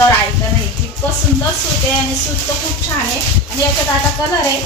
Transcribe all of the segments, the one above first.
ऐका नाही, इतकं सुंदर सूत आहे आणि सूत तर खूप छान आहे आणि याच्यात आता कलर आहे।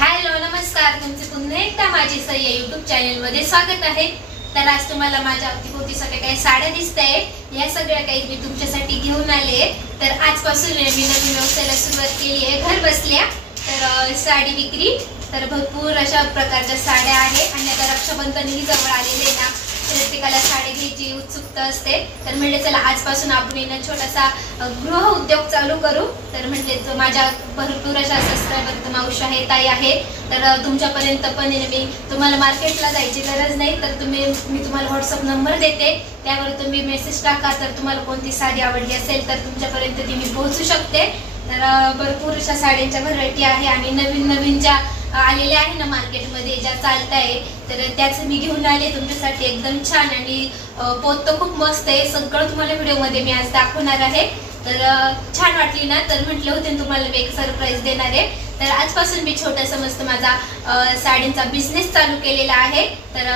हॅलो नमस्कार, तुमचे पुन्हा एकदा माझी सई या YouTube चॅनल मध्ये स्वागत आहे। तर आज तुम्हाला माझ्या अवतीभोवती सगळ्या काही साड्या दिसताय, या सगळ्या काही मी तुमच्यासाठी घेऊन आले। तर आजपासून मी नवीन व्यवसायाला सुरुवात केली आहे घर बसल्या। तर साडी विक्री, तर भरपूर अशा प्रकारच्या साड्या आहेत आणि आता रक्षाबंधन ही जवळ आलेले आहे ना, प्रत्येकाला साडी घ्यायची उत्सुकता असते। तर म्हटले चला आजपासून आपण एक छोटासा गृह उद्योग चालू करू। तर म्हटले माझ्या भरपूर अशा सबस्क्रायबर मावशी आहे, ताई आहे, तर तुमच्यापर्यंत पण मी तुम्हाला मार्केटला जायची गरज नाही। तर मी तुम्हाला व्हॉट्सअप नंबर देते, त्यावर तुम्ही मेसेज टाका। तर तुम्हाला कोणती साडी आवडली असेल तर तुमच्यापर्यंत ती मी पोहोचू शकते। तर भरपूर अशा साड्यांच्या व्हरायटी आहे आणि नवीन नवीन ज्या आलेल्या आहे ना मार्केटमध्ये, ज्या चालत आहे, तर त्याच मी घेऊन आले तुमच्यासाठी एकदम छान। आणि पोत तर खूप मस्त आहे, सगळं तुम्हाला व्हिडिओमध्ये मी आज दाखवणार आहे। तर छान वाटली ना, तर म्हटलं होते तुम्हाला मी एक सरप्राईज देणार आहे। तर आजपासून मी छोटासा मस्त माझा साडींचा बिझनेस चालू केलेला आहे। तर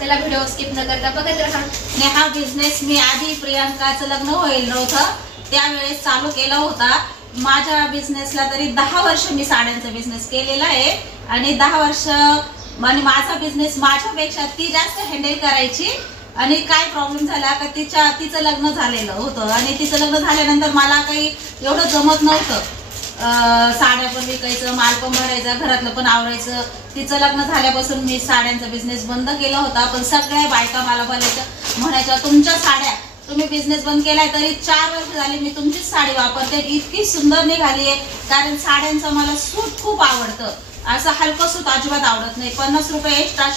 चला व्हिडिओ स्किप न करता बघत राहा। आणि हा बिझनेस मी आधी प्रियांकाचं लग्न होईल नव्हतं त्यावेळेस चालू केला होता। माझ्या बिझनेसला तरी 10 वर्ष मी साड्यांचा बिझनेस केलेला आहे आणि 10 वर्ष म्हणजे माझा बिझनेस माझ्यापेक्षा ती जास्त हँडल करायची। आणि काय प्रॉब्लेम झाला का तिचं लग्न झालेलं होतं आणि तिचं लग्न झाल्यानंतर मला काही एवढं जमत नव्हतं। साड्या पण विकायचं, माल पण भरायचा, घरातलं पण आवरायचं। तिचं लग्न झाल्यापासून मी साड्यांचा बिझनेस बंद केला होता। पण सगळ्या बायका मला म्हणायच्या तुमच्या साड्या तुम्ही बिझनेस बंद केलाय तरी 4 वर्ष झाली मी तुमचीच साडी वापरते, इतकी सुंदर निघाली आहे। कारण साड्यांचं मला सूत खूप आवडतं, असं हलकं सूत अजिबात आवडत नाही। 50 रुपये एक्स्ट्रा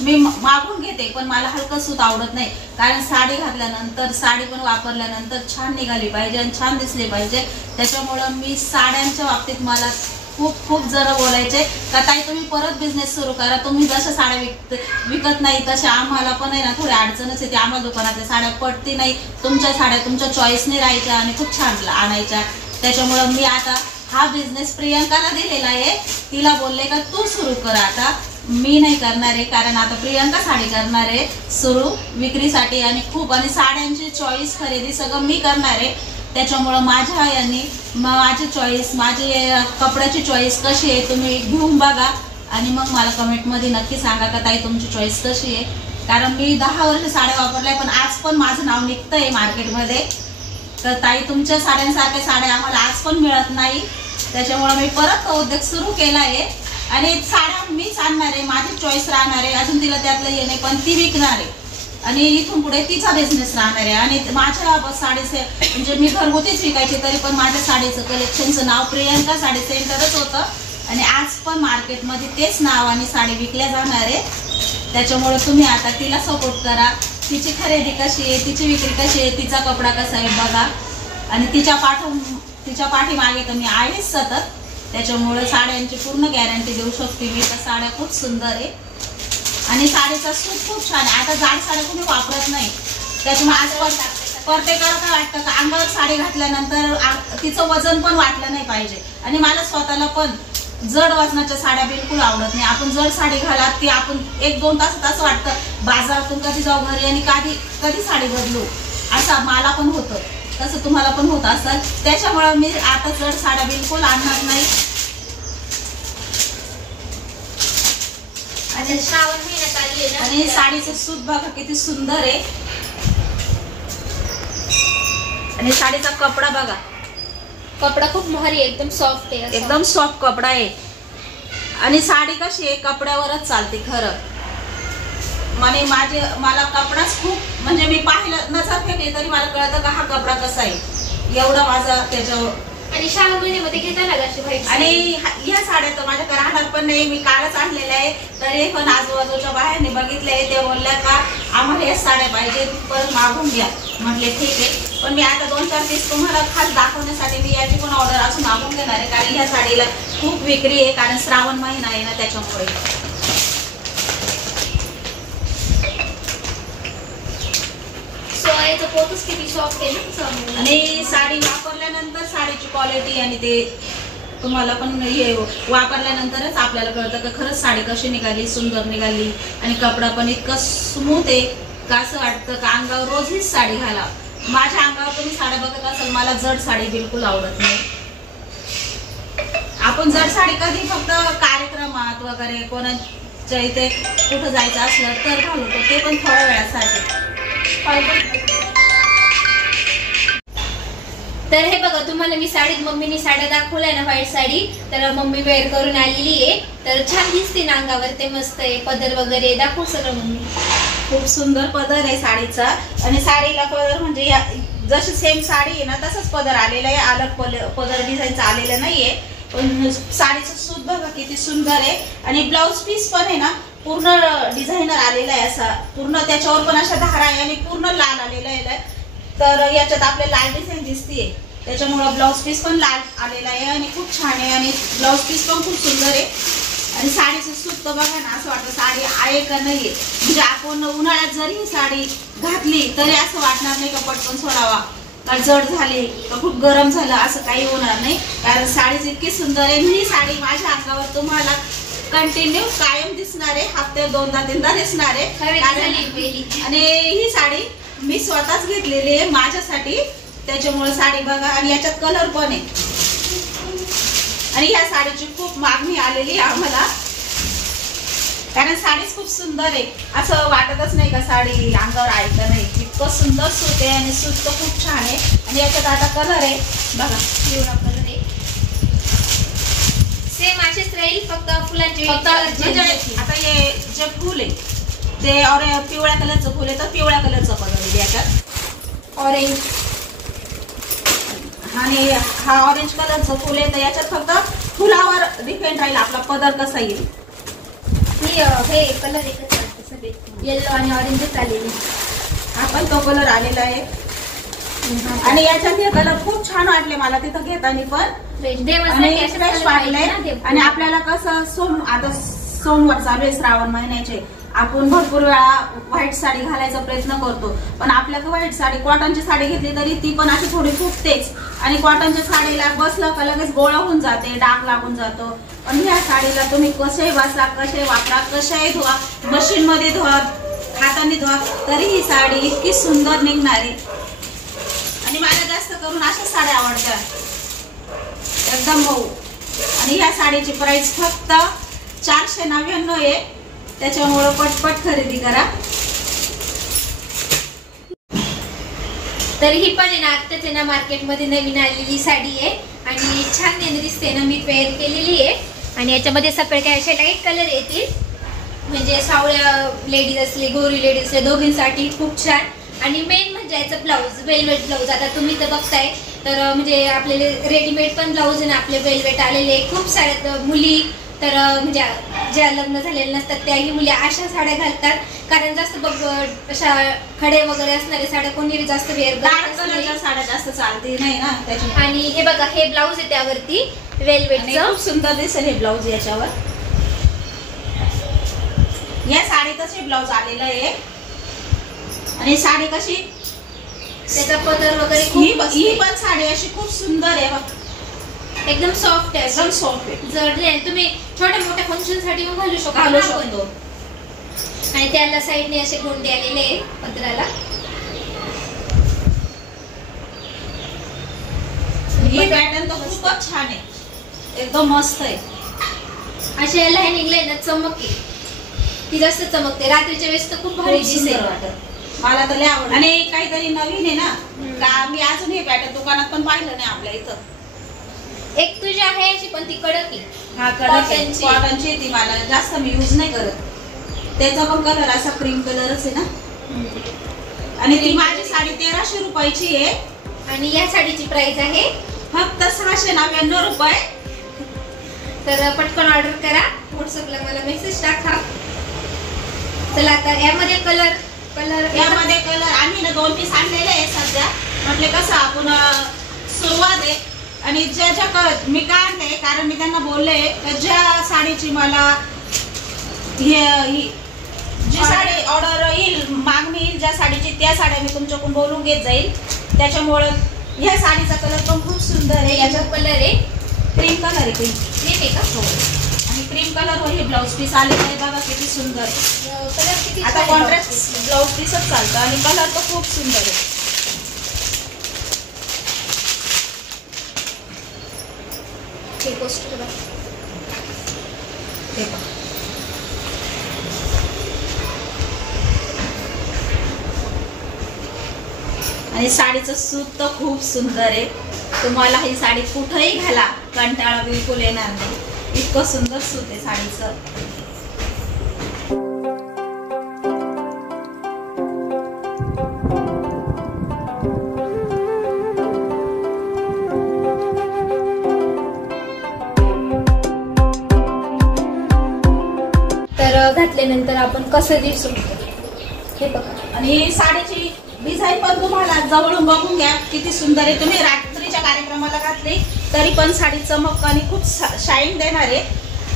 मी मागून घेते, पण मला हलकं सूत आवडत नाही। कारण साडी घातल्यानंतर, साडी पण वापरल्यानंतर छान निघाली पाहिजे आणि छान दिसली पाहिजे। त्याच्यामुळं मी साड्यांच्या बाबतीत मला खूप जरा बोलायचे का ताई तुम्ही परत बिझनेस सुरू करा। तुम्ही जशा साड्या विकत नाही तशा आम्हाला पण आहे ना थोडी अडचणच येते, आम्हाला दुकानातल्या साड्या पटती नाही। तुमच्या साड्या तुमच्या चॉईसने राहायच्या आणि खूप छान आणायच्या। त्याच्यामुळं मी आता हा बिझनेस प्रियांकाला दिलेला आहे, तिला बोलले का तू सुरू कर, आता मी नाही करणार आहे। कारण आता प्रियांका साडी करणार आहे सुरू विक्रीसाठी आणि आणि साड्यांची चॉईस खरेदी सगळं मी करणार आहे। त्याच्यामुळं माझ्या यांनी माझी चॉईस, माझी कपड्याची चॉईस कशी आहे तुम्ही घेऊन बघा आणि मग मला कमेंटमध्ये नक्की सांगा का ताई तुमची चॉईस कशी आहे। कारण मी 10 वर्ष साड्या वापरल्या, पण आज पण माझं नाव निघतंय मार्केटमध्ये। तर ताई तुमच्या साड्यांसारख्या साड्या आम्हाला आज पण मिळत नाही, त्याच्यामुळे मी परत उद्योग सुरू केला आहे आणि साड्या मीच आणणार आहे, माझी चॉईस राहणार आहे। अजून तिला त्यातलं हे नाही, पण ती विकणार आहे आणि इथून पुढे तिचा बिझनेस राहणार आहे। आणि माझ्या साडीचे म्हणजे मी घरगुतीच विकायची, तरी पण माझ्या साडीचं कलेक्शनचं नाव प्रियांका साडी सेंटरच होतं आणि आज पण मार्केटमध्ये तेच नावाने साडी विकल्या जाणार आहे। त्याच्यामुळे तुम्ही आता तिला सपोर्ट करा, तिची खरेदी कशी आहे, तिची विक्री कशी आहे, तिचा कपडा कसा आहे बघा। आणि तिच्या पाठीमागे तर मी आहेच सतत। त्याच्यामुळे साड्यांची पूर्ण गॅरंटी देऊ शकते मी, तर साड्या खूप सुंदर आहे आणि साडीचा सूत खूप छान आहे। आता जाड साड्या कोणी वापरत नाही, त्याच्यामुळे आज प्रत्येकाला काय वाटतं का अंगावर साडी घातल्यानंतर तिचं वजन पण वाटलं नाही पाहिजे। आणि मला स्वतःला पण जड वजनाच्या साड्या बिलकुल आवडत नाही। आपण जड साडी घाला ती आपण 1-2 तासात असं वाटतं बाजारातून कधी जाऊ घरी आणि कधी साडी बदलू, असं मला पण होतं, तसं तुम्हाला पण होत असेल। त्याच्यामुळे मी आता जड साड्या बिलकुल आणणार नाही। श्रावण महिन्यात आली आहे आणि साडीचं सूत बघा किती सुंदर आहे आणि साडीचा कपडा बघा, कपडा खूप भारी आहे, एकदम सॉफ्ट आहे, एकदम सॉफ्ट कपडा आहे। आणि साडी कशी आहे कपड्यावरच चालते खरं। मला कपडाच खूप म्हणजे मी पाहिलं नजर फेकली तरी मला कळतं का हा कपडा कसा आहे, एवढा माझा त्याच्यावर। आणि श्रावण महिन्यामध्ये घेता ना अशी व्हाईट आणि ह्या साड्या तर माझ्या राहणार पण नाही, मी कालच आणलेल्या आहे। तरी पण आजूबाजूच्या बाहेरने बघितले, ते बोलल्या का आम्हाला या साड्या पाहिजे, परत मागून घ्या। म्हटले ठीक आहे, पण मी आता 2-4 पीस तुम्हाला खास दाखवण्यासाठी मी याची पण ऑर्डर अजून मागून घेणार आहे। कारण ह्या साडीला खूप विक्री आहे, कारण श्रावण महिना आहे ना त्याच्यामुळे। सोयाचं किती सॉफ्ट आहे ना, आणि साडी वापरल्यानंतर साडीची क्वालिटी आणि ते तुम्हाला पण हे वापरल्यानंतरच आपल्याला कळतं की खरंच साडी कशी निघाली, सुंदर निघाली आणि कपडा पण इतकं स्मूथ आहे का असं वाटतं का अंगावर रोज हीच साडी घाला. माझ्या अंगावर तुम्ही साड्या बघत असाल, मला जड साडी बिलकुल आवडत नाही. आपण जड साडी कधी फक्त कार्यक्रमात वगैरे कोणाच्या इथे कुठं जायचं असलं तर घालतो, ते पण थोड्या वेळासाठी. तर हे बघा, तुम्हाला मी साडीत मम्मीनी साड्या दाखवल्या ना, व्हाईट साडी, तर मम्मी वेअर करून आलेली आहे. तर छान दिसते ना अंगावर, ते मस्त आहे. पदर वगैरे दाखवू सगळं मम्मी. खूप सुंदर पदर आहे साडीचा. आणि साडीला पदर म्हणजे जशी सेम साडी आहे ना तसंच पदर आलेला आहे, अलग पदर डिझाईनचा आलेला नाहीये. पण साडीचं सूत बघा किती सुंदर आहे. आणि ब्लाउज पीस पण आहे ना पूर्ण डिझायनर आलेला आहे, असा पूर्ण त्याच्यावर पण अशा धारा आहे आणि पूर्ण लाल आलेला आहे. तर याच्यात आपल्याला लाल डिझाईन दिसतीये, त्याच्यामुळे ब्लाउज पीस पण लाल आलेला आहे आणि खूप छान आहे. आणि ब्लाउज पीस पण खूप सुंदर आहे. आणि साडीचं सूत तर बघा ना, असं वाटतं साडी आहे का नाहीये. म्हणजे आपण उन्हाळ्यात जरी ही साडी घातली तरी असं वाटणार नाही का पटकन सोडावा, का जड झाली का खूप गरम झालं, असं काही होणार नाही. कारण साडीच इतकी सुंदर आहे. ही साडी माझ्या अंगावर तुम्हाला कंटिन्यू कायम दिसणार आहे, हप्त्यात 2-3दा दिसणार आहे. आणि ही साडी मी स्वतःच घेतलेली आहे माझ्यासाठी, त्याच्यामुळे साडी बघा. आणि याच्यात कलर पण आहे. आणि या साडीची खूप मागणी आलेली आहे आम्हाला, कारण साडीच खूप सुंदर आहे. असं वाटतच नाही का साडी अंगावर आहे का नाही. इतकं सुंदर सूत आहे आणि सूत तर खूप छान आहे. आणि याच्यात आता कलर आहे बघा, पिवळा कलर आहे. सेम असेच राहील, फक्त फुलांचे आता हे जे फुल आहे ते पिवळ्या कलरचं फुल आहे, तर पिवळ्या कलरचं कलर आहे याच्यात. ऑरेंज आणि हा ऑरेंज कलरचं फुल आहे, तर याच्यात फक्त फुलावर डिपेंड राहील आपला पदर कसा येईल. हे कलर एकच वाटतं सगळे, येलो आणि ऑरेंजच आलेले. हा पण तो कलर आलेला आहे. आणि याच्यात हे कलर खूप छान वाटले मला तिथं घेताना पण, आणि फ्रेश वाटले. आणि आपल्याला कसं आता सोमवार चालू आहे श्रावण महिन्याचे, आपण भरपूर वेळा व्हाईट साडी घालायचा प्रयत्न करतो, पण आपल्याकडे व्हाईट साडी कॉटनची साडी घेतली तरी ती पण अशी थोडी फुटतेच. आणि कॉटनच्या साडीला बसलं का लगेच गोळा होऊन जाते, डाग लागून जातो. पण ह्या साडीला तुम्ही कसे बसा, कसे वापरा, कशाही धुवा, मशीन मध्ये धुवा, हाताने धुवा, तरी ही साडी इतकी सुंदर निघणार आहे. आणि मला जास्त करून अशाच साड्या आवडतात, एकदम मऊ. आणि ह्या साडीची प्राइस फक्त 499 आहे, त्याच्यामुळे पटपट खरेदी करा. तर ही पण आहे ना, आत्ताच आहे ना मार्केटमध्ये नवीन आलेली साडी आहे आणि छान दिसते ना, मी पेअर केलेली आहे. आणि याच्यामध्ये सगळे काय असे लाईट कलर येतील, म्हणजे सावळ्या लेडीज असले, गोरी लेडीज असले, दोघींसाठी खूप छान. आणि मेन म्हणजे याचं ब्लाऊज, वेलवेट ब्लाऊज. आता तुम्ही तर बघताय, तर म्हणजे आपल्याला रेडीमेड पण ब्लाऊज आहे ना आपले वेलवेट आलेले खूप साऱ्या मुली, तर म्हणजे ज्या लग्न झालेले नसतात त्याही मुली अशा साड्या घालतात. कारण जास्त बघ अशा खडे वगैरे असणाऱ्या साड्या कोणी जास्त वेअर करत, साड्या जास्त चालते नाही ना त्याची. आणि हे बघा, हे ब्लाऊज आहे त्यावरती वेलवेटचं, खूप सुंदर दिसेल हे ब्लाऊज याच्यावर. या साडीतच हे ब्लाऊज आलेलं आहे. आणि साडी कशी, त्याचा पदर वगैरे ही पण साडी अशी खूप सुंदर आहे, एकदम सॉफ्ट आहे, एकदम सॉफ्ट आहे, जड नाही. तुम्ही छोट्या मोठ्या फंक्शन साठी घालू शकतो. आणि त्याला साईडने असे गोंडे आलेले आहेत पदराला. ही पॅटर्न तर खूपच छान आहे, एकदम मस्त आहे. अशा लाईनिंगला ना चमक आहे, ती जास्त चमकते. रात्रीच्या वेळेस तर खूप भारी दिसेल वाटत. मला तर लय आवडलं. आणि काहीतरी नवीन आहे ना, का मी अजून हे पॅटर्न दुकानात पण पाहिलं नाही आपल्या इथं. एक तुझी आहे अशी, पण ती कडक आहे. हा कडक कॉटनची, ती मला जास्त मी यूज नाही करत. त्याचा पण कलर असा क्रीम कलरच आहे ना. आणि ती माझी साडी 1300 रुपयाची आहे. आणि या साडीची प्राइस आहे फक्त 699 रुपये. तर पटकन ऑर्डर करा, व्हॉट्सअपला मला मेसेज टाका. चला आता यामध्ये कलर आम्ही ना 2 पीस आणलेले आहे सध्या. म्हटले कसं आपण सुरुवात आहे. आणि मी काय आणते, कारण मी त्यांना बोलले ज्या साडीची मला जी साडी ऑर्डर येईल, मागणी येईल ज्या साडीची, त्या साड्या मी तुमच्याकडून बोलून घेत जाईल. त्याच्यामुळे ह्या साडीचा कलर पण खूप सुंदर आहे. याचा कलर आहे क्रीम कलर आहे क्रीम. क्रीम आहे का? हो. आणि क्रीम कलर वर हे ब्लाऊज पीस आलेलं आहे बघा किती सुंदर. कलर किती आता कॉन्ट्रास्ट ब्लाऊज पीसच चालतं आणि कलर तर खूप सुंदर आहे. हे पोस्टर बघा. हे बघा. आणि साडीचं सूत तर खूप सुंदर आहे. तुम्हाला ही साडी कुठेही घाला कंटाळा बिलकुल येणार नाही. इतकं सुंदर सूत आहे साडीचं. तर घातल्यानंतर आपण कसं दिसू हे बघा. आणि साडीची डिझाईन पण तुम्हाला जवळून बघून घ्या किती सुंदर आहे. तुम्ही रात्रीच्या कार्यक्रमाला घातली तरी पण साडी चमक आणि खूप शाईन देणार आहे.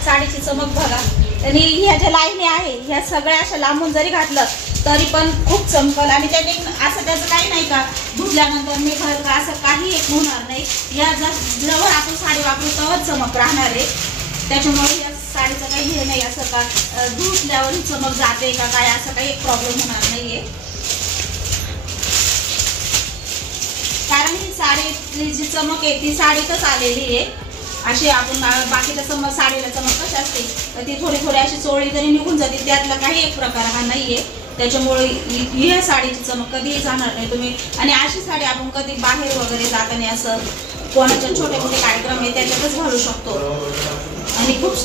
साडीची चमक बघा. आणि ह्या ज्या लाईनी आहे ह्या सगळ्या अशा लांबून जरी घातलं तरी पण खूप चमकल. आणि त्याने असं त्याचं काही नाही का धुतल्यानंतर निघल का असं काही एक होणार नाही. या जवळ आपण साडी वापरू तेव्हाच चमक राहणार आहे. त्याच्यामुळे या साडीचं काही हे नाही असं का धुतल्यावर चमक जाते का काय असं काही एक प्रॉब्लेम होणार नाहीये. कारण ही साडीतली जी चमक आहे ती साडीतच आलेली आहे. अशी आपण बाकीच्या साडीला चमक कशी असते तर ती थोडी थोडी अशी चोळी जरी निघून जाते त्यातला काही एक प्रकार हा नाहीये. त्याच्यामुळे ह्या साडीची चमक कधीही जाणार नाही तुम्ही. आणि अशी साडी आपण कधी बाहेर वगैरे जाताना असं कोणाच्या छोटे मोठे कार्यक्रम आहे त्याच्यातच घालू शकतो. आणि खूप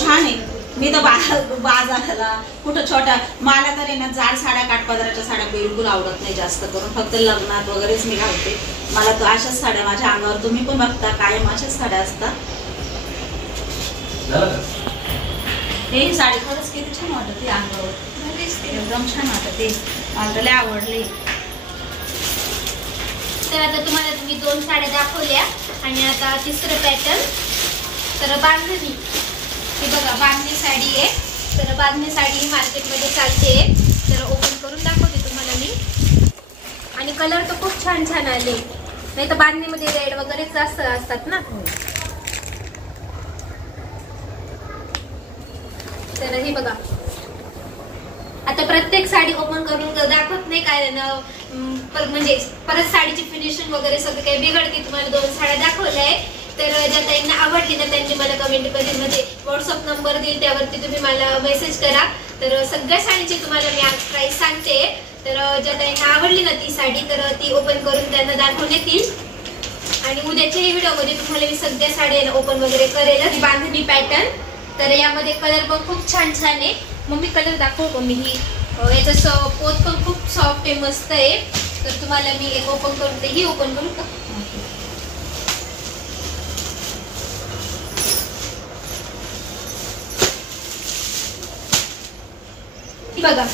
छान आहे. मी तर बाजाराला कुठं छोट्या मला तर आहे ना जाड साड्या काठपदराच्या साड्या बिलकुल आवडत नाही जास्त करून. फक्त लग्नात वगैरेच मी घालते. मला तर अशाच साड्या माझ्या अंगावर तुम्ही पण बघता कायम अशाच साड्या असतात. हे साडी खरंच किती छान वाटते अंगावर. एकदम छान वाटते. मला लय आवडली. तर आता तुम्हाला तुम्ही 2 साड्या दाखवल्या आणि आता तिसरं पॅटर्न तर बांधणी. ही बघा बांधणी साडी आहे. तर बांधणी साडी ही मार्केटमध्ये चालते. तर ओपन करून दाखवते तुम्हाला मी. आणि कलर तर खूप छान छान आले. नाही तर बांधणीमध्ये रेड वगैरे जास्त असतात ना. तर हे बघा आता प्रत्येक साडी ओपन करून दाखवत नाही कारण म्हणजे परत साडीची फिनिशिंग वगैरे सगळं काही बिघडते. तुम्हाला 2 साड्या दाखवल्या आहे. तर ज्या ताईंना आवडली ना त्यांनी मला कमेंट मध्ये व्हॉट्सअप नंबर देईल त्यावरती तुम्ही मला मेसेज करा. तर सगळ्या साडीची तुम्हाला मी आज प्राइस सांगते. तर ज्या ताईंना आवडली ना ती साडी तर ती ओपन करून त्यांना दाखवण्यात येईल. आणि उद्याच्या व्हिडिओमध्ये तुम्हाला मी सगळ्या साड्या ओपन वगैरे करेल. बांधणी पॅटर्न. तर यामध्ये कलर पण खूप छान छान आहे. मग मी कलर दाखवू मी ही याचं पोत पण खूप सॉफ्ट आहे मस्त आहे. तर तुम्हाला मी एक ओपन करून ते ही ओपन करू का. बघा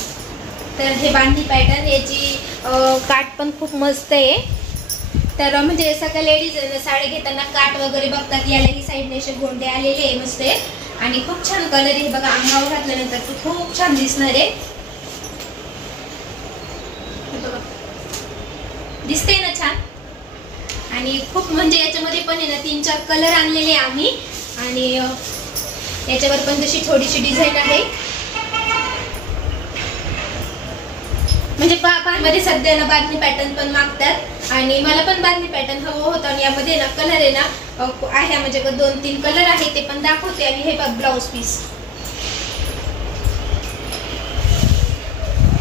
तर हे बांधणी पॅटर्न याची काठ पण खूप मस्त आहे. तर म्हणजे सगळ्या लेडीज साडी घेताना काठ वगैरे बघतात. याला ही साईडने असे गोंडे आलेले आहे मस्त आहे. आणि खूप छान कलर आहे. बघा अंगावर घातल्यानंतर ते खूप छान दिसणार आहे. दिसते ना छान. आणि खूप म्हणजे याच्यामध्ये पण आहे ना 3-4 कलर आणलेले आम्ही. आणि याच्यावर पण तशी थोडीशी डिझाईन आहे. म्हणजे मध्ये सध्याला बांधणी पॅटर्न पण मागतात आणि मला पण बांधणी पॅटर्न हवं होतं. आणि यामध्ये ना कलर आहे ना आहे म्हणजे 2-3 कलर आहे ते पण दाखवते. आणि हे बघ ब्लाउज पीस.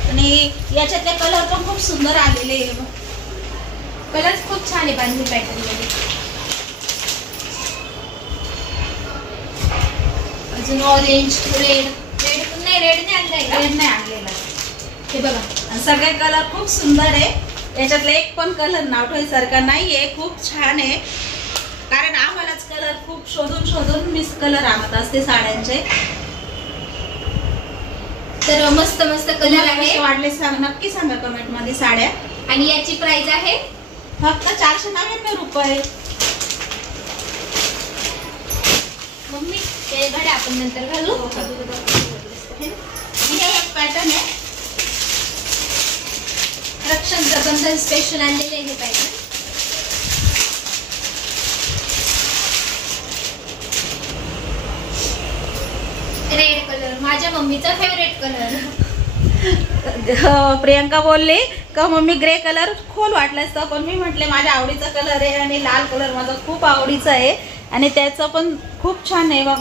आणि याच्यातले कलर पण खूप सुंदर आलेले. कलर खूप छान आहे बांधणी पॅटर्न मध्ये. अजून ऑरेंज रेड पण नाही. रेड नाही आणलाय का. रेड नाही आणलेला. हे बघा आणि सगळे कलर खूप सुंदर आहे. याच्यातले एक पण कलर नाव ठेवायसारखा नाहीये. खूप छान आहे. कारण आम्हालाच कलर खूप शोधून मिस कलर आणत असते साड्यांचे. तर मस्त मस्त कलर आहे. वाटले नक्की सांगा कमेंट मध्ये साड्या. आणि याची प्राइस आहे फक्त 499 रुपये. मम्मी ते घड्या आपण नंतर घालू. हे एक पॅटर्न आहे. रक्षाबंधन स्पेशल आणलेले हे पॅटर्न. माझ्या मम्मीचा फेवरेट कलर. प्रियंका बोलली का मम्मी ग्रे कलर खोल वाटलं असतं, पण मी म्हटले माझ्या आवडीचा कलर आहे आणि लाल कलर माझा खूप आवडीचा आहे आणि त्याचं पण खूप छान आहे. बघ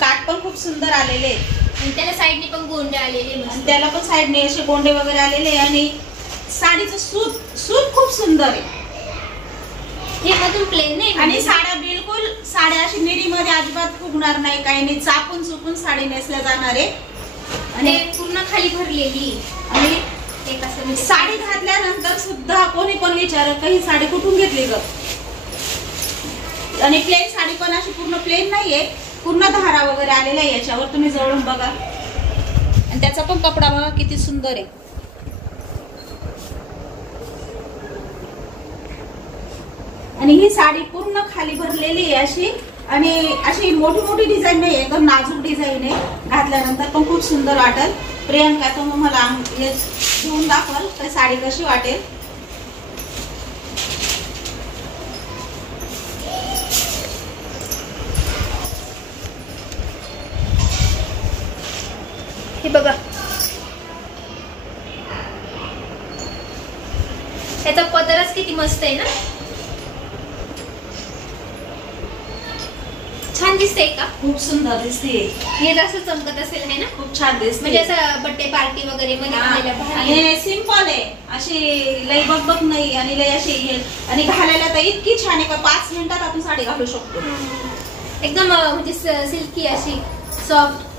काठ पण खूप सुंदर आलेले आणि त्याला साईडने पण गोंडे आलेले आणि त्याला पण साईडने असे गोंडे वगैरे आलेले आणि साडीचं सूत खूप सुंदर आहे. हे मधून प्लेन नाही आणि साड्या बिलकुल साड्या अशी निडीमध्ये अजिबात फुगणार नाही, काही नाही, चापून चुपून साडी नेसल्या जाणार आहे आणि पूर्ण खाली भरलेली. आणि एक असं साडी घातल्यानंतर सुद्धा कोणी पण विचारत का ही साडी कुठून घेतली ग. आणि प्लेन साडी पण अशी पूर्ण प्लेन नाहीये, पूर्ण धारा वगैरे आलेला आहे याच्यावर, तुम्ही जवळून बघा. आणि त्याचा पण कपडा बघा किती सुंदर आहे. आणि ही साडी पूर्ण खाली भरलेली आहे अशी, आणि अशी मोठी मोठी डिझाईन नाही, एकदम नाजूक डिझाईन आहे. घातल्यानंतर पण खूप सुंदर वाटेल. प्रियंका तर मग मला हे घेऊन दाखवाल तर साडी कशी वाटेल. हे बघा याचा पदरच किती मस्त आहे ना, छान दिसते का. खूप सुंदर दिसते. हे जसं चमकत असेल है ना, खूप छान दिसते. म्हणजे असं बर्थडे पार्टी वगैरे मध्ये आणि सिंपल आहे, अशी लई बकबक नाही आणि लई अशी, आणि घालायला तर इतकी छान आहे का 5 मिनिटात आपण साडी घालू शकतो. एकदम म्हणजे सिल्की अशी सॉफ्ट.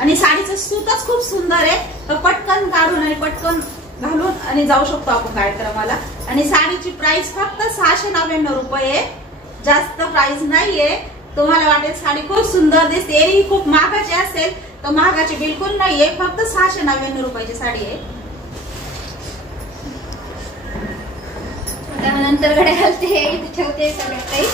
आणि साडीचं सूतच खूप सुंदर आहे, तर पटकन काढून आणि पटकन घालून आणि जाऊ शकतो आपण कार्यक्रमाला. आणि साडीची प्राइस फक्त 699 रुपये आहे, जास्त प्राइस नाहीये. तुम्हाला वाटेल साडी खूप सुंदर दिसते आणि ही खूप महागाची असेल तर महागाची बिलकुल नाहीये, फक्त 699 रुपयाची साडी आहे. नंतर घड्या घालते ठेवते सगळं काही.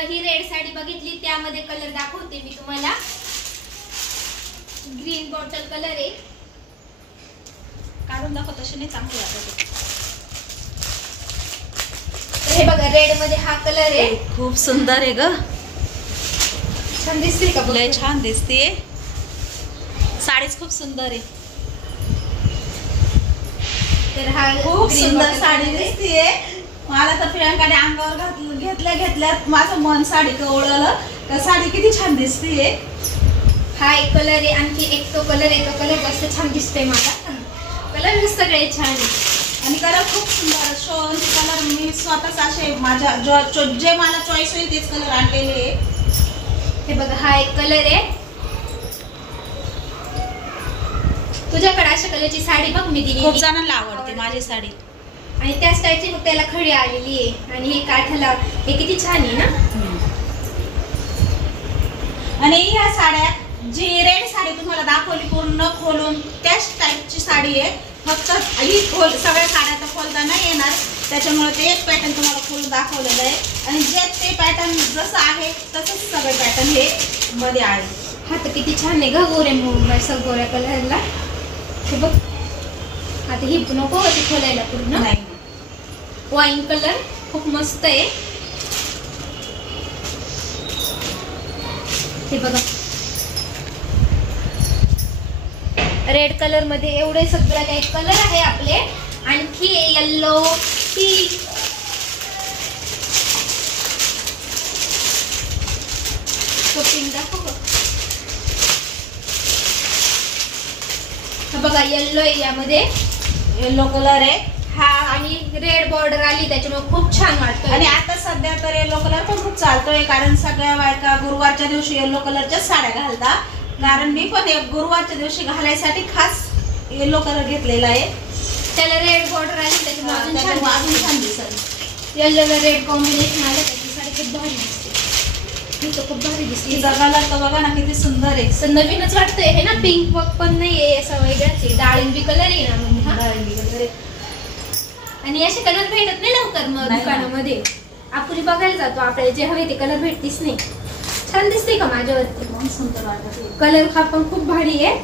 ही रेड साडी बघितली, त्यामध्ये कलर दाखवते मी तुम्हाला. ग्रीन बॉटल कलर आहे, काढून दाखव, तशी नाही चांगली वाटत. हे बघा रेड मध्ये हा कलर आहे, खूप सुंदर आहे ग, छान दिसते का. लय छान दिसते, साडीच खूप सुंदर आहे. तर हा खूप सुंदर साडी दिसते. मला तर प्रियंकाने अंगावर घेतल्यात माझं मन साडी कवळलं, तर साडी किती छान दिसते. हा एक कलर आहे, आणखी एक तो कलर आहे, तो कलर जास्त छान दिसतोय मला. कलर सगळे छान आहे आणि कलर खूप सुंदर. शोन कलर मी स्वतःच असे माझ्या जे मला चॉईस होईल तेच कलर आणलेले आहे. हे बघा हा एक कलर आहे. तुझ्याकडे अशा कलरची साडी बघ मी दिली, खूप जणांना आवडते माझी साडी. आणि त्या स्टाईलची फक्त त्याला खडी आलेली आहे. आणि हे काठाला हे किती छान आहे ना. आणि ह्या साड्या जी रेड साडी तुम्हाला दाखवली पूर्ण खोलून त्याच टाईपची साडी आहे, फक्त ही सगळ्या साड्या तर खोलता नाही येणार, त्याच्यामुळे ते एक पॅटर्न तुम्हाला खोलून दाखवलेलं आहे. आणि जे ते पॅटर्न जसं आहे तसंच सगळे पॅटर्न हे मध्ये आहे. हा तर किती छान आहे ग, गोऱ्या कलरला. हे बघ आता ही नको होती खोलायला पूर्ण, नाही वाईन कलर खूप मस्त आहे. हे बघा रेड कलर मध्ये एवढे सगळे काही कलर आहे आपले. आणखी येल्लो, पिंक, तो पिंक दाखव. बघा येल्लो आहे, यामध्ये येल्लो कलर आहे हा, आणि रेड बॉर्डर आली त्याच्यामुळे खूप छान वाटतं. आणि आता सध्या तर येल्लो कलर पण खूप चालतोय, कारण सगळ्या बायका गुरुवारच्या दिवशी येल्लो कलरच्या साड्या घालतात. कारण मी पण गुरुवारच्या दिवशी घालायसाठी खास येल्लो कलर घेतलेला आहे. त्याला रेड बॉर्डर आली त्याच्यामुळे अजून छान दिसेल. येल्लोला रेड कॉम्बिनेशन आलं त्याची साडी खूप भारी दिसते. ही तर खूप भारी दिसते. जगाला तर बघा ना किती सुंदर आहे. नवीनच वाटतंय हे ना, पिंक पण नाहीये, असं वेगळाच आहे, डाळिंबी कलर आहे ना. म्हणजे डाळिंबी कलर आहे. आणि असे कलर भेटत नाही लवकर मग दुकानामध्ये. आपण बघायला जातो, आपल्याला जे हवे ते कलर भेटतीच नाही. छान दिसते का माझ्यावरती, सुंदर वाटत. कलर हा पण खूप भारी आहे.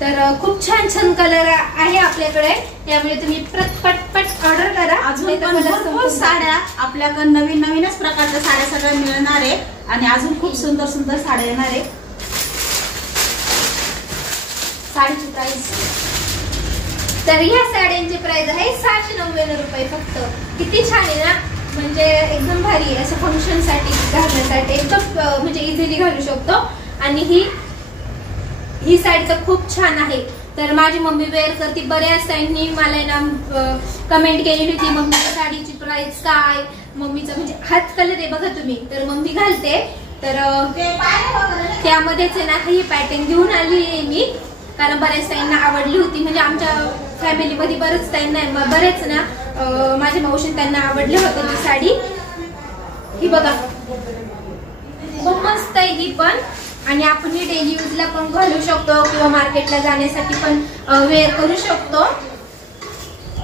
तर खूप छान छान कलर आहे आपल्याकडे, त्यामुळे तुम्ही पटपट ऑर्डर करा. अजून पण भरपूर साड्या आपल्याकडे नवीन नवीनच प्रकारच्या साड्या सगळ्या मिळणार आहे आणि अजून खूप सुंदर सुंदर साड्या येणार आहे. साडीची प्राइस, तर ह्या साड्यांची प्राइस आहे 699 रुपये फक्त. किती छान आहे ना, म्हणजे एकदम भारी आहे. असं फंक्शन साठी घालण्यासाठी एकदम म्हणजे इझिली घालू शकतो. आणि ही साडी तर खूप छान आहे. तर माझी मम्मी वेअर करते. बऱ्याच ताईंनी मला ना कमेंट केलेली होती, मम्मीच्या साडीची प्राइस काय. मम्मीचा म्हणजे हाच कलर आहे बघा तुम्ही, तर मम्मी घालते. तर त्यामध्येच ना ही पॅटर्न घेऊन आली आहे मी, कारण बऱ्याच ताईंना आवडली होती. म्हणजे आमच्या फॅमिलीमध्ये बरेच ताईंना, बरेच ना माझ्या मावशी त्यांना आवडली होती ती साडी. ही बघा खूप मस्त आहे ही पण, आणि आपण ही डेली यूजला पण घालू शकतो किंवा मार्केटला जाण्यासाठी पण वेअर करू शकतो.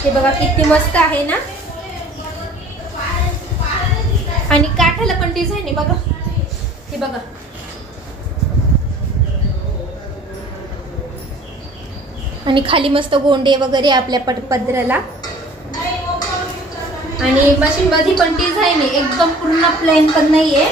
हे बघा किती मस्त आहे ना, आणि काठाला पण डिझाईन आहे बघा. हे बघा आणि खाली मस्त गोंडे वगैरे आपल्या पदराला, आणि मशीन मध्ये पण डिझाईन आहे, एकदम पूर्ण प्लेन पण नाहीये.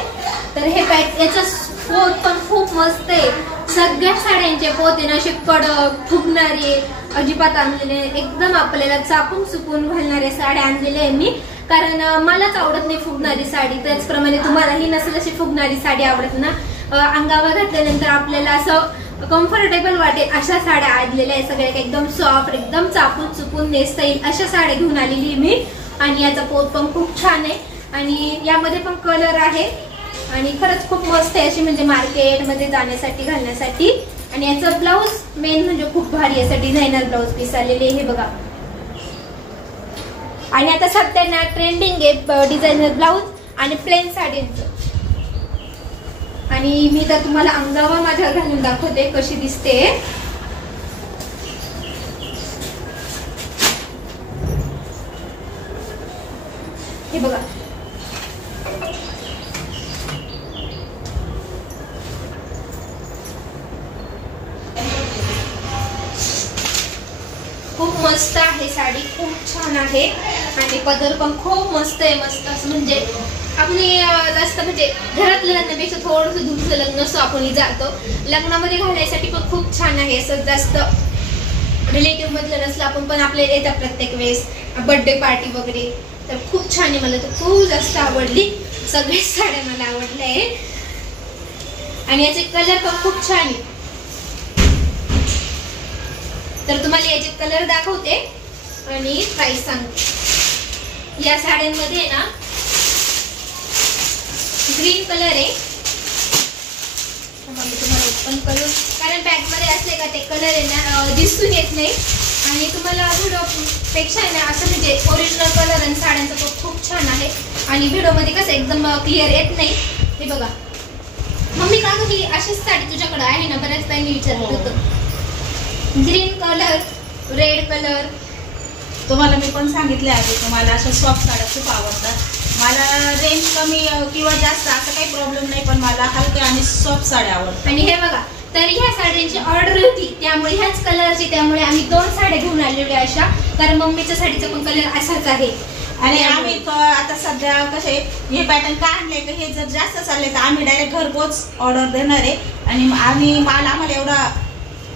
तर हे याचा पोत पण खूप मस्त आहे. सगळ्या साड्यांचे पोत आहे ना असे कडक फुगणारे अजिबात आणलेले, एकदम आपल्याला चापून चुकून घालणारे साड्या आणलेल्या आहे मी, कारण मलाच आवडत नाही फुगणारी साडी. त्याचप्रमाणे तुम्हालाही नसेल अशी फुगणारी साडी आवडत ना, अंगावर घातल्यानंतर आपल्याला असं कम्फर्टेबल वाटेल अशा साड्या आणलेल्या आहे सगळ्या. एकदम सॉफ्ट, एकदम चापून चुकून नेसता येईल अशा साड्या घेऊन आलेली मी. आणि याचा पोत पण खूप छान आहे, आणि यामध्ये पण कलर आहे, आणि खरंच खूप मस्त आहे अशी, म्हणजे मार्केटमध्ये जाण्यासाठी घालण्यासाठी. आणि याचं ब्लाऊज मेन म्हणजे खूप भारी असं डिझायनर ब्लाऊज पीस आलेले हे बघा. आणि आता सध्या ना ट्रेंडिंग आहे डिझायनर ब्लाऊज आणि प्लेन साडींचं. आणि मी तर तुम्हाला अंगावर माझ्या घालून दाखवते कशी दिसते. हे बघा खूप मस्त आहे साडी, खूप छान आहे. आणि पदर पण खूप मस्त आहे, मस्त असं म्हणजे आपली जास्त म्हणजे घरातल्या लग्नापेक्षा थोडंसं दूरचं लग्न असं आपण जातो, लग्नामध्ये घालायसाठी पण खूप छान आहे. असं जास्त रिलेटिव्ह मधलं नसलं आपण पण आपल्याला येतात प्रत्येक वेळेस बर्थडे पार्टी वगैरे, तर खूप छान आहे. मला तर खूप जास्त आवडली, सगळ्याच साड्या मला आवडल्या आहे. आणि याचे कलर पण खूप छान आहे. तर तुम्हाला याचे कलर दाखवते आणि प्राइस सांगते. या साड्यांमध्ये ना ग्रीन कलर आहे, तुम्हाला ओपन करून, कारण बॅग मध्ये असले का ते कलर आहे ना दिसून येत नाही, आणि तुम्हाला व्हिडिओ पेक्षा आहे ना असं म्हणजे ओरिजिनल कलर आणि साड्यांचा पण खूप छान आहे. आणि व्हिडिओ मध्ये कसं एकदम क्लिअर येत नाही. हे बघा मम्मी का ही अशीच साडी तुझ्याकडे आहे ना, बऱ्याच ताईंनी विचारलं होतं. ग्रीन कलर, रेड कलर, तुम्हाला मी पण सांगितले आहे तुम्हाला अशा सॉफ्ट साड्या खूप आवडतात. मला रेंज कमी किंवा जास्त असं काही प्रॉब्लेम नाही, पण मला हलक्या आणि सॉफ्ट साड्या आवडतात. आणि हे बघा, तर ह्या साड्यांची ऑर्डर होती त्यामुळे ह्याच कलरची, त्यामुळे आम्ही 2 साड्या घेऊन आलेलो अशा, कारण मम्मीच्या साडीचा पण कलर असाच आहे. आणि आम्ही आता सध्या कसे हे पॅटर्न काढले की हे जर जास्त चालले तर आम्ही डायरेक्ट घरपोच ऑर्डर देणार आहे, आणि आम्हाला एवढा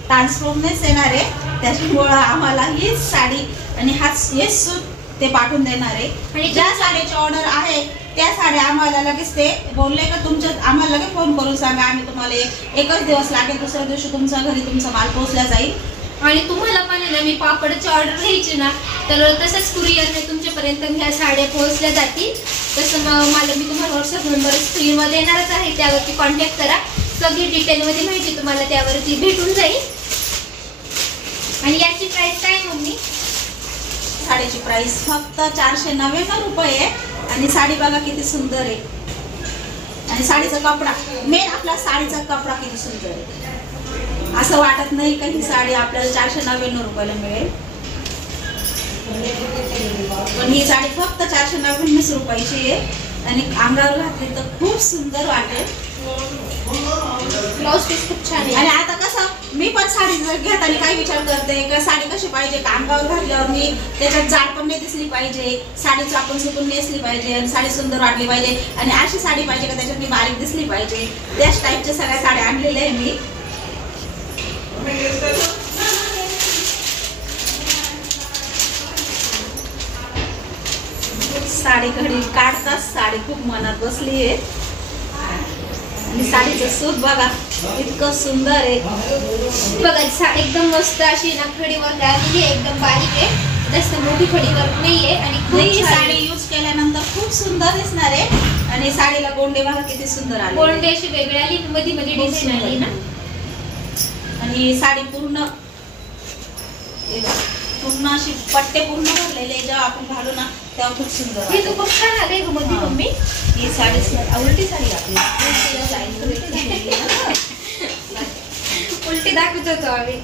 ट्रान्सफॉर्मनेस येणार आहे, त्याच्यामुळं आम्हाला हीच साडी आणि हेच सूट ते पाठवून देणार आहे. आणि ज्या साडीची ऑर्डर आहे त्या साड्या आम्हाला लगेच ते बोलले का आम्हाला लगेच फोन करून सांगा, आम्ही तुम्हाला एकच दिवस लागेल, दुसऱ्या दिवशी तुमच्या घरी तुमचा माल पोहोचला जाईल. आणि तुम्हाला पण ना मी पापडची ऑर्डर घ्यायची ना, तर तसंच कुरिअरने तुमच्यापर्यंत ह्या साड्या पोहोचल्या जातील. तसं मला मी तुम्हाला व्हॉट्सअप नंबर स्क्रीनमध्ये येणारच आहे, त्यावरती कॉन्टॅक्ट करा. सगळी डिटेलमध्ये माहिती तुम्हाला त्यावरती भेटून जाईल. आणि याची प्राइस काय मम्मी? साडीची प्राइस फक्त 499 रुपये आहे. आणि साडी बघा किती सुंदर आहे, आणि साडीचा कपडा मेन आपला साडीचा कपडा किती सुंदर आहे. असं वाटत नाही का ही साडी आपल्याला 499 रुपयाला मिळेल, पण ही साडी फक्त 499 रुपयाची आहे. आणि अंगावर घातली तर खूप सुंदर वाटेल. ब्लाउज पीस खूप छान आहे. आणि आता कसं मी पण साडी घेताना काय विचार करते का साडी कशी पाहिजे, अंगावर घातल्यावर मी त्याच्यात जाड पण नाही दिसली पाहिजे, साडी चापून चुकून नेसली पाहिजे आणि साडी सुंदर वाटली पाहिजे आणि अशी साडी पाहिजे का त्याच्यात मी बारीक दिसली पाहिजे. त्याच टाईपच्या सगळ्या साड्या आणलेल्या आहे मी. साडी घडी काढताच साडी खूप मनात बसली आहे आणि साडीचं सूत बघा इतकं सुंदर आहे बघा. एकदम मस्त अशी ना खडीवर आलेली आहे, एकदम बारीक आहे, जास्त मोठी खडीवर नाहीये आणि ही साडी यूज केल्यानंतर खूप सुंदर दिसणार आहे. आणि साडीला गोंडे बघा किती सुंदर आले, गोंडे अशी वेगळी आली, मध्ये मध्ये डिझाईन आली ना. आणि साडी पूर्ण अशी पट्टे पूर्ण भरलेले जेव्हा आपण घालू ना तेव्हा खूप सुंदर. हे तू खूप छान आले मध्ये मम्मी. ही साडी उलटी साडी आपली उलटी दाखवत होतो आम्ही.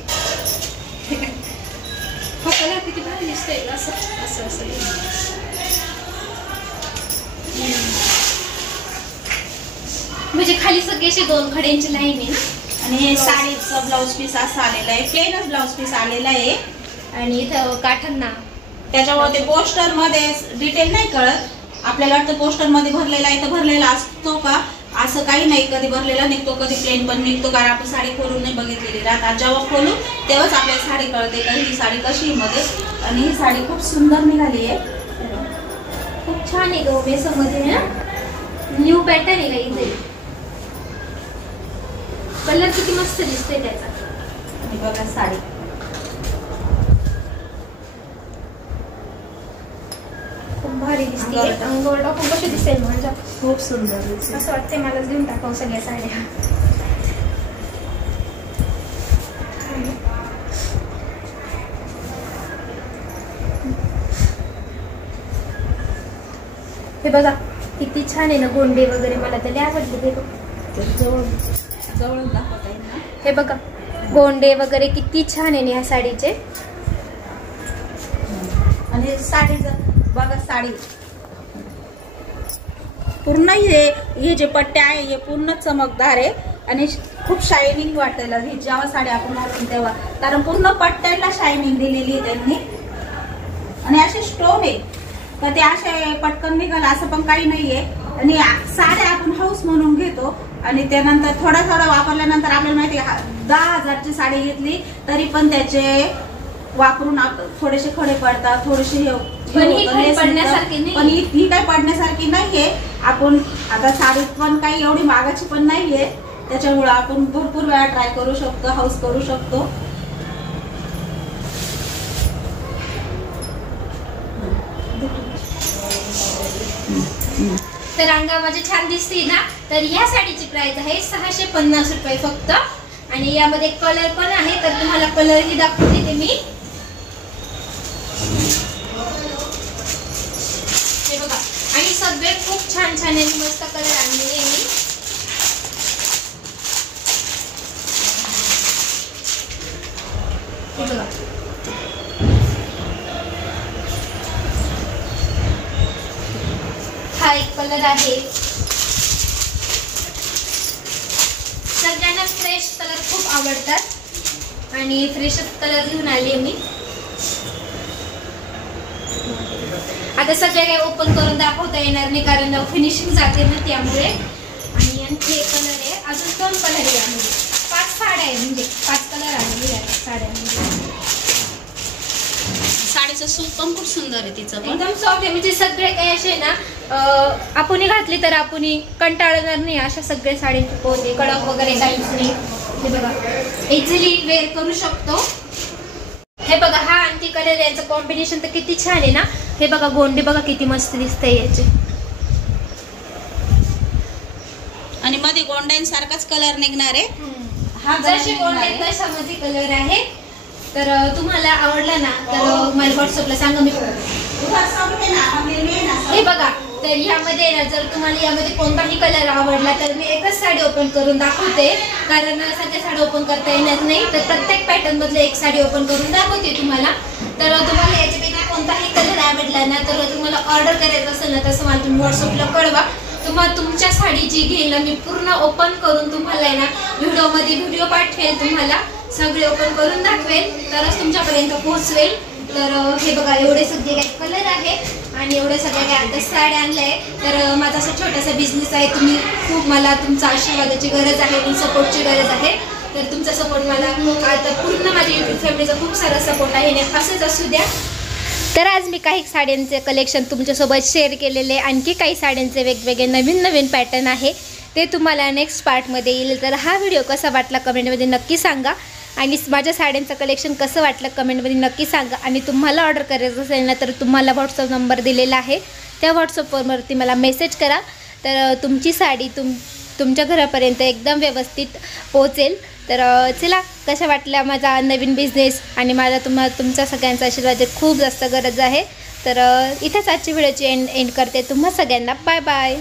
कलर किती भारी दिसतंय असं असं असं. म्हणजे खाली सगळे असे 2 खड्यांची लाईन आहे ना. आणि साडीचं ब्लाऊज पीस असं आलेलं आहे, प्लेनच ब्लाऊज पीस आलेला आहे. आणि इथं काठांना त्याच्यामुळे ते पोस्टर मध्ये डिटेल नाही कळत. आपल्याला वाटतं पोस्टर मध्ये भरलेला आहे तर भरलेला असतो का, असं काही नाही. कधी भरलेला निघतो, कधी प्लेन पण निघतो, कारण आपण साडी खोलून नाही बघितलेली राहतात. जेव्हा खोलू तेव्हाच आपल्याला साडी कळते का ही साडी कशी मध्ये. आणि ही साडी खूप सुंदर निघाली आहे, खूप छान आहे गो. बेसमध्ये ना न्यू पॅटर्न आहे का इथे. कलर किती मस्त दिसतोय त्याचा. आणि बघा साडी खूप भारी दिसते. अंगावर टाकून कशी दिसेल माझ्या, खूप सुंदर दिसते. असं वाटतंय मलाच घेऊन टाकावं सगळ्या साड्या. हे बघा किती छान आहे ना गोंडे वगैरे, मला तर लय आवडले. जवळ दाखवता येईल ना. हे बघा गोंडे वगैरे किती छान आहे ह्या साडीचे. आणि साडीचं बघा साडी पूर्ण हे जे पट्टे आहे हे पूर्ण चमकदार आहे आणि खूप शायनिंग वाटेल ही जेव्हा साडी आपण घालतो तेव्हा, कारण पूर्ण पट्ट्याला शायनिंग दिलेली आहे त्यांनी. आणि असे स्टोन आहे तर ते असे पटकन निघाल असं पण काही नाहीये. आणि साड्या आपण हाऊस म्हणून घेतो आणि त्यानंतर थोडा थोडा वापरल्यानंतर आपल्याला माहिती 10,000ची साडी घेतली तरी पण त्याचे वापरून थोडेसे खडे पडतात, थोडेसे पण ही काही पडण्यासारखी नाहीये. आपण आता साडीत पण काही एवढी मागाची पण नाहीये, त्याच्यामुळे आपण भरपूर वेळा ट्राय करू शकतो, हाऊस करू शकतो. तर अंगा माझे छान दिसते ना. तर या साडीची प्राइस आहे 650 रुपये फक्त. आणि यामध्ये कलर पण आहे, तर तुम्हाला कलर ही दाखवते ते मी. हे बघा आणि सगळे खूप छान छान आणि मस्त कलर आणलेले आहे मी. हे बघा हा एक कलर आहे. सगळ्यांना फ्रेश कलर खूप आवडतात आणि फ्रेश कलर घेऊन आले मी. आता सगळे काही ओपन करून दाखवता येणार नाही कारण फिनिशिंग जाते ना त्यामुळे. आणि आणखी एक कलर आहे, अजून 2 कलर आहे यामध्ये. 5 साड्या आहे, म्हणजे 5 कलर आलेले आहेत साड्यांमध्ये. साडीचं सूत पण खूप सुंदर आहे, तिचं पण एकदम सॉफ्ट आहे. म्हणजे सगळे काही असे ना आपण घातले तर आपण कंटाळणार नाही. अशा सगळे साडी पोते कडक वगैरे काहीच नाही. हे बघा इझिली वेअर करू शकतो. हे बघा हा आणखी कलर, यांचं कॉम्बिनेशन तर किती छान आहे ना. हे बघा गोंडे बघा किती मस्त दिसतंय याचे. आणि मध्ये गोंड्यांसारखाच कलर निघणार आहे. हा जसे गोंडे तशामध्ये कलर आहे. तर तुम्हाला आवडला ना तर मला व्हॉट्सअपला सांगा, मी हे बघा. तर यामध्ये ना जर तुम्हाला यामध्ये कोणताही कलर आवडला तर मी एकच साडी ओपन करून दाखवते, कारण सगळ्या साडी ओपन करता येणार नाही. तर प्रत्येक पॅटर्न मधले एक साडी ओपन करून दाखवते तुम्हाला. तर तुम्हाला याच्यापैकी कोणताही कलर आवडला ना तर तुम्हाला ऑर्डर करायचं असेल ना तसं मला तुम्ही व्हॉट्सअपला कळवा. तुम्हाला तुमच्या साडी जी घेईल ना मी पूर्ण ओपन करून तुम्हाला ना व्हिडिओ पाठवेल तुम्हाला. सगळे ओपन करून दाखवेल तरच तुमच्यापर्यंत पोहोचवेल. तर हे बघा एवढे सगळे काही कलर आहे आणि एवढे सगळे काही आता साड्या आणल्या आहे. तर माझा असा छोटासा बिझनेस आहे. तुम्ही खूप मला तुमचा आशीर्वादाची गरज आहे आणि सपोर्टची गरज आहे. तर तुमचा सपोर्ट मला आता पूर्ण माझ्या यूट्यूब फॅमिलीचा खूप सारा सपोर्ट आहे आणि असंच असू द्या. तर आज मी काही साड्यांचे कलेक्शन तुमच्यासोबत शेअर केलेले. आणखी काही साड्यांचे वेगवेगळे नवीन नवीन पॅटर्न आहे ते तुम्हाला नेक्स्ट पार्टमध्ये येईल. तर हा व्हिडिओ कसा वाटला कमेंटमध्ये नक्की सांगा आणि माझ्या साड्यांचं कलेक्शन कसं वाटलं कमेंटमध्ये नक्की सांगा. आणि तुम्हाला ऑर्डर करायचं असेल ना तर तुम्हाला व्हॉट्सअप नंबर दिलेला आहे त्या व्हॉट्सअपवरती मला मेसेज करा. तर तुमची साडी तुमच्या घरापर्यंत एकदम व्यवस्थित पोहोचेल. तर चला कशा वाटल्या माझा नवीन बिझनेस आणि तुमचा सगळ्यांचा आशीर्वाद खूप जास्त गरज आहे. तर इथेच आजची व्हिडिओची एंड करते. तुम्हा सगळ्यांना बाय बाय.